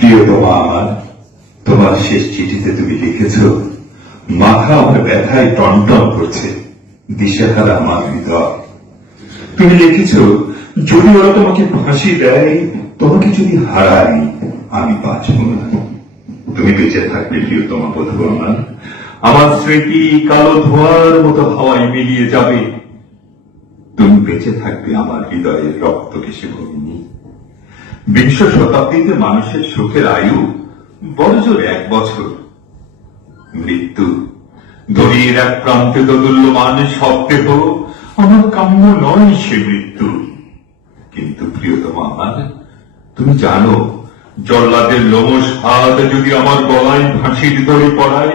প্রিয়তমা আমার, তোমার শেষ চিঠিতে তুমি লিখেছ, মাথা আমার ব্যথায় টনটন করছে, দিশেহারা আমার হৃদয়। তুমি লিখেছ, যদি ওরা তোমাকে ফাঁসি দেয়, তোমাকে যদি হারাই, আমি বাঁচব না। তুমি বেঁচে থাকবে প্রিয়তমা বধূ আমার, আমার স্মৃতি কালো ধোঁয়ার মতো হাওয়ায় মিলিয়ে যাবে। তুমি বেঁচে থাকবে আমার হৃদয়ের রক্ত কেশে ভূমি। বিংশ শতাব্দীতে মানুষের সুখের আয়ু বড়জোর 1 বছর। মৃত্যু দড়ির এক প্রান্তে দোদুল্যমান শব্দেহ, আমার কাম্য নয় সে মৃত্যু। কিন্তু প্রিয়তমা আমার, তুমি জানো, জল্লাদের লোমশ হাত যদি আমার গলায় ফাঁসির দড়ি পড়ায়,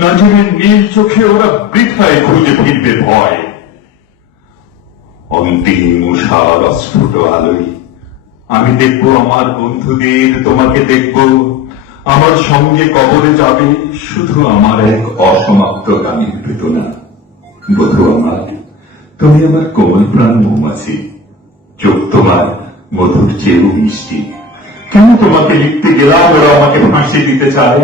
নাজিরের নীল চোখে ওরা বৃথায় খুঁজে ফিরবে ভয়। অন্তিম উষার অস্ফুট আলোয় আমি দেখব আমার বন্ধুদের, তোমাকে দেখব, আমার সঙ্গে কবরে যাবে শুধু আমার এক অসমাপ্ত গানের বেদনা। বধূ আমার, তুমি আমার কোমল প্রাণ মৌমাছি, চোখ তোমার মধুর চেয়েও মিষ্টি। কেন তোমাকে লিখতে গেলাম ওরা আমাকে ফাঁসি দিতে চায়?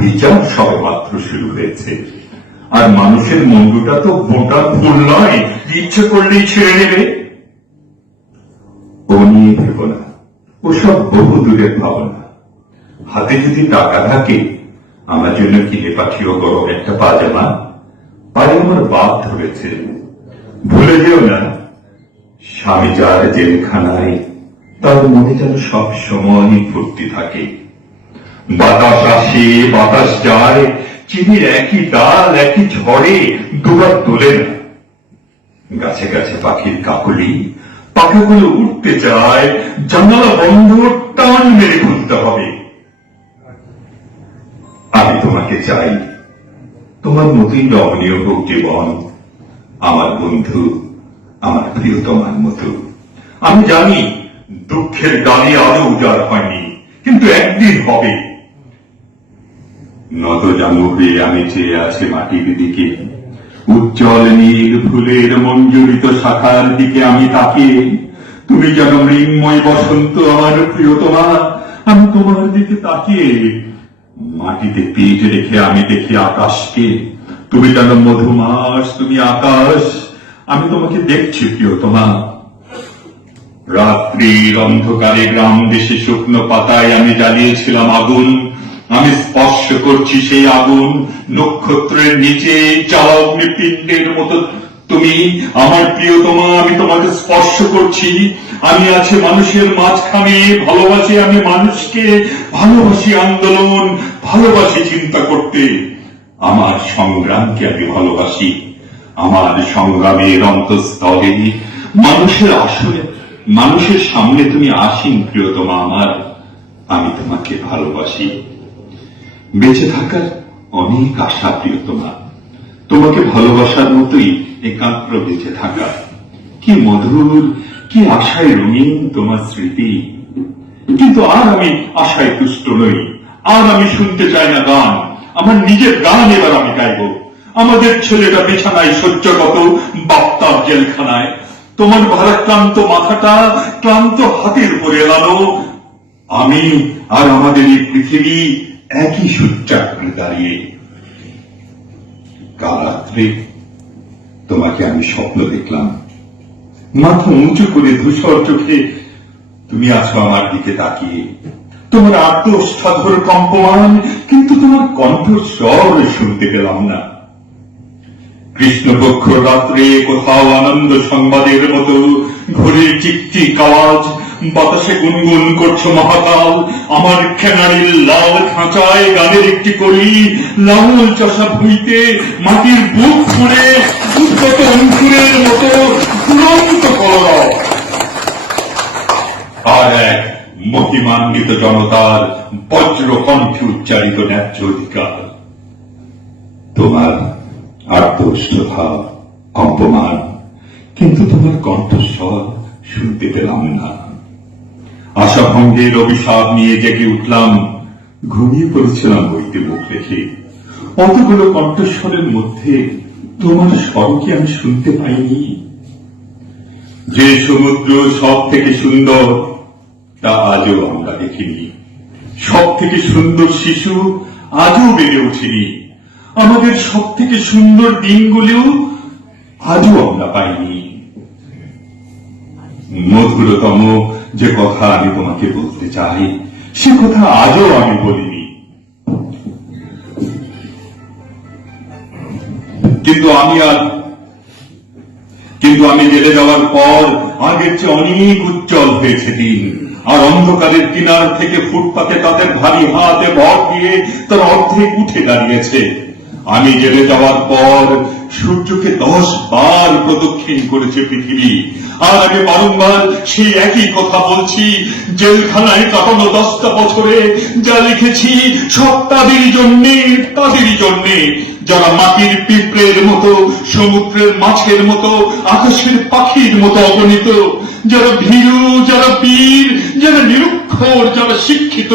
বিচার সবে মাত্র শুরু হয়েছে, আর মানুষের মন্ডুটা তো মোটা ফুল নয়, ইচ্ছে করলেই ছেড়ে নেবে। ও নিয়ে ভেব না, ওসব বহু দূরের ভাবনা। হাতে যদি টাকা থাকে, আমার জন্য কিনে পাঠিও গরম একটা পাজামা। পায়ে আমার বাপ ধরেছে, ভুলে যেও না, স্বামী যার জেলখানায়, তার মনে যেন সব সময় ফুর্তি থাকে। বাতাস আসে বাতাস যায়, চিনির একই ডাল একই ঝড়ে দুবার তোলে না। গাছে গাছে পাখির কাকলি, পাখাগুলো উঠতে চায়, জানালা বন্ধ, টান মেরে খুলতে হবে। আমি তোমাকে চাই, তোমার মতোই রমণীয় হোক জীবন, আমার বন্ধু, আমার প্রিয়তমার মতো। আমি জানি দুঃখের গালি আরো উজাড় হয়নি, কিন্তু একদিন হবে। নত জানু হয়ে আমি চেয়ে আছি মাটির দিকে, উজ্জ্বল নীল ফুলের মঞ্জুরিত শাখার দিকে আমি তাকিয়ে। তুমি যেন মৃন্ময় বসন্ত আমার প্রিয়তমা, আমি তোমার দিকে তাকিয়ে। মাটিতে পিঠ রেখে আমি দেখি আকাশকে, তুমি যেন মধুমাস, তুমি আকাশ, আমি তোমাকে দেখছি প্রিয়তমা। রাত্রির অন্ধকারে গ্রাম দেশে শুকনো পাতায় আমি জ্বালিয়েছিলাম আগুন, আমি স্পর্শ করছি সেই আগুন। নক্ষত্রের নিচে জ্বালা অগ্নিপিণ্ডের মতো তুমি আমার প্রিয়তমা, আমি তোমাকে স্পর্শ করছি। আমি আছি মানুষের মাঝখানে, ভালোবাসি আমি মানুষকে, ভালোবাসি আন্দোলন, ভালোবাসি চিন্তা করতে। আমার সংগ্রামকে আমি ভালোবাসি, আমার সংগ্রামের অন্তঃস্থলে মানুষের আসলে, মানুষের সামনে তুমি আসীন প্রিয়তমা আমার, আমি তোমাকে ভালোবাসি। বেঁচে থাকার অনেক আশা প্রিয়তমা, তোমাকে ভালোবাসার মতোই একাগ্র বেঁচে থাকা। কি মধুর, কি আশায় রঙিন তোমার স্মৃতি। কিন্তু আর আমি আশায় তুষ্ট নই, আর আমি শুনতে চাই না গান। আমার নিজের গান এবার আমি গাইব। আমাদের ছেলেটা বিছানায় শয্যাগত, বাপ্তার জেলখানায়। তোমার ভারাক্রান্ত মাথাটা ক্লান্ত হাতের উপরে এলানো, আমি আর আমাদের এই পৃথিবী একই শয্যা করে দাঁড়িয়ে। কাল রাত্রে তোমাকে আমি স্বপ্ন দেখলাম, মাথা উঁচু করে ধূসর চোখে তুমি আছো আমার দিকে তাকিয়ে। তোমার আত্মসাধর কম্পমান, কিন্তু তোমার কণ্ঠস্বর শুনতে পেলাম না। কৃষ্ণপক্ষ রাত্রে কোথাও আনন্দ সংবাদের মতো ঘড়ির চিকচিক আওয়াজ, বাতাসে গুনগুন করছো মহাকাল। আমার খেনারির লাল খাঁচায় গানের একটি কলি, লাউল চষা ভুইতে মাটির বুক ফুঁড়ে উদ্গত অঙ্কুরের মতো দুরন্ত কলরব। আর এক মহিমান্বিত জনতার বজ্র কণ্ঠে উচ্চারিত ন্যায্য অধিকার। তোমার আত্মস্থা কম্পমান, কিন্তু তোমার কণ্ঠস্বর শুনতে পেলাম না। আশাভঙ্গের অভিশাপ নিয়ে জেগে উঠলাম, ঘুমিয়ে পড়েছিলাম বইতে মুখ রেখে। অতগুলো কণ্ঠস্বরের মধ্যে তোমার স্বরকে আমি শুনতে পাইনি। যে সমুদ্র সব থেকে সুন্দর, তা আজও আমরা দেখিনি। সব থেকে সুন্দর শিশু আজও বেড়ে ওঠেনি, আমাদের সব থেকে সুন্দর দিনগুলিও আজও আমরা পাইনি। মধুরতম যে কথা আমি তোমাকে বলতে চাই, সে কথা আজও আমি বলিনি। কিন্তু আমি জেলে যাওয়ার পর আগের চেয়ে অনেক উজ্জ্বল হয়েছে দিন, আর অন্ধকারের কিনার থেকে ফুটপাতে তাদের ভারী হাতে ভর দিয়ে তার অর্ধেক উঠে দাঁড়িয়েছে। আমি জেলে যাওয়ার পর সূর্যকে 10 বার প্রদক্ষিণ করেছে পৃথিবী, আর আমি বারংবার সেই একই কথা বলছি। জেলখানায় কাটানো 10টা বছরে যা লিখেছি সব তাদেরই জন্যে যারা মাটির পিঁপড়ের মতো, সমুদ্রের মাছের মতো, আকাশের পাখির মতো অগণিত, যারা ভীরু, যারা বীর, যারা নিরক্ষর, যারা শিক্ষিত,